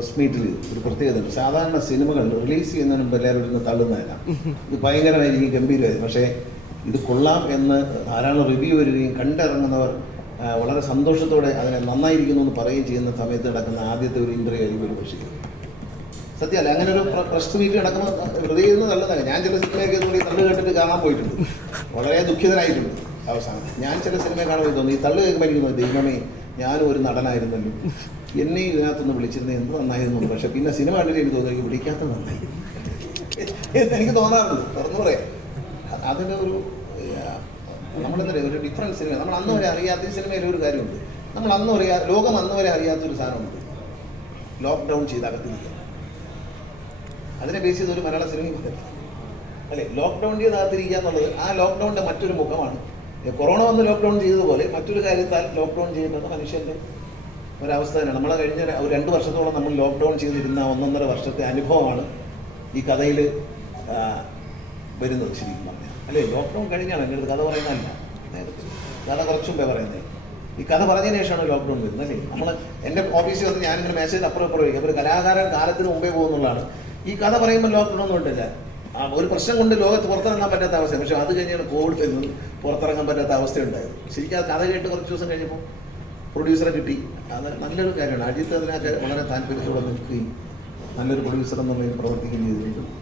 Press മീറ്റിൽ ഒരു പ്രത്യേകത സാധാരണ സിനിമകൾ റിലീസ് ചെയ്യുന്നതിന് എല്ലാവരും ഇരുന്ന് തള്ളുന്നതല്ല. ഇത് ഭയങ്കരമായിരിക്കും ഗംഭീരമായിരുന്നു പക്ഷേ ഇത് കൊള്ളാം എന്ന് ധാരാളം റിവ്യൂ വരികയും കണ്ടിറങ്ങുന്നവർ വളരെ സന്തോഷത്തോടെ അതിനെ നന്നായിരിക്കുന്നു എന്ന് പറയുകയും ചെയ്യുന്ന സമയത്ത് നടക്കുന്ന ആദ്യത്തെ ഒരു ഇന്റർവ്യൂ ആയിരിക്കും ഒരു പക്ഷേ സത്യമല്ല അങ്ങനെ ഒരു പ്രസ് മീറ്റ് നടക്കുമ്പോൾ ഇരുന്ന് തള്ളുന്നതല്ല ഞാൻ ചില സിനിമയൊക്കെ കൂടി തള്ളു കേട്ടിട്ട് കാണാൻ പോയിട്ടുണ്ട്. വളരെ ദുഃഖിതനായിട്ടുണ്ട് അവസാനം. ഞാൻ ചില സിനിമ കാണുമ്പോൾ തോന്നി ഈ തള്ളു കേൾക്കുമ്പോൾ ദൈവമേ ഞാനും ഒരു നടനായിരുന്നല്ലോ. എന്നെ ഇതിനകത്തൊന്ന് വിളിച്ചിരുന്നത് എന്ത് നന്നായിരുന്നു പക്ഷെ പിന്നെ സിനിമ കണ്ടിട്ട് എനിക്ക് തോന്നി വിളിക്കാത്ത നന്നായി. എനിക്ക് തോന്നാറുണ്ട്. തുറന്നു പറയാം. അതിന്റെ ഒരു നമ്മളെന്താ ഒരു ഡിഫറൻസ് സിനിമ നമ്മൾ അന്ന് വരെ അറിയാത്ത ഈ സിനിമയിൽ ഒരു കാര്യമുണ്ട്. നമ്മൾ അന്ന് വരെ ലോകം അന്ന് വരെ അറിയാത്തൊരു സാധനമുണ്ട്. ലോക്ക്ഡൗൺ ചെയ്ത് അകത്തിരിക്കുക. അതിനെ ബേസ് ചെയ്ത് ഒരു മലയാള ഇല്ല. അല്ലേ? ലോക്ക്ഡൗൺ ചെയ്ത് അകത്തിരിക്കുക എന്നുള്ളത് ആ ലോക്ക്ഡൗണിന്റെ മറ്റൊരു മുഖമാണ്. കൊറോണ വന്ന് ലോക്ക്ഡൗൺ ചെയ്തതുപോലെ മറ്റൊരു കാര്യത്താൽ ലോക്ക്ഡൗൺ ചെയ്യുന്നത് മനുഷ്യന്റെ ഒരവസ്ഥ തന്നെയാണ്. നമ്മളെ കഴിഞ്ഞ ഒരു രണ്ട് വർഷത്തോളം നമ്മൾ ലോക്ക്ഡൗൺ ചെയ്തിരുന്ന ഒന്നൊന്നര വർഷത്തെ അനുഭവമാണ് ഈ കഥയിൽ വരുന്നത് ശരിക്കും പറഞ്ഞാൽ. അല്ലേ? ലോക്ക്ഡൗൺ കഴിഞ്ഞാണ് എന്റെ കഥ പറയുന്നതല്ല കഥ കുറച്ചും പേ പറയുന്നത്. ഈ കഥ പറഞ്ഞതിന് ശേഷമാണ് ലോക്ക്ഡൗൺ വരുന്നത് അല്ലേ? നമ്മൾ എന്റെ ഓഫീസിൽ വന്ന് ഞാനിങ്ങനെ മെസ്സേജ് അപ്പുറം അപ്പുറം ഒരു കലാകാരൻ കാലത്തിന് മുമ്പേ പോകുന്നുള്ളതാണ്. ഈ കഥ പറയുമ്പോൾ ലോക്ക്ഡൗൺ ഒന്നും ഉണ്ടല്ല. ആ, ഒരു പ്രശ്നം കൊണ്ട് ലോകത്ത് പുറത്തിറങ്ങാൻ പറ്റാത്ത അവസ്ഥ പക്ഷെ അത് കഴിഞ്ഞാണ് കോവിഡ് വരുന്നത് പുറത്തിറങ്ങാൻ പറ്റാത്ത അവസ്ഥ ഉണ്ടായത് ശരിക്കും ആ കഥ കേട്ട് കുറച്ച് ദിവസം കഴിഞ്ഞപ്പോൾ പ്രൊഡ്യൂസറെ കിട്ടി. അത് നല്ലൊരു കാര്യമാണ്. അജിത്ത് അതിനൊക്കെ വളരെ താല്പര്യത്തോടെ നിൽക്കുകയും നല്ലൊരു പ്രൊഡ്യൂസർ എന്നുള്ള പ്രവർത്തിക്കുകയും ചെയ്തിട്ടുണ്ട്.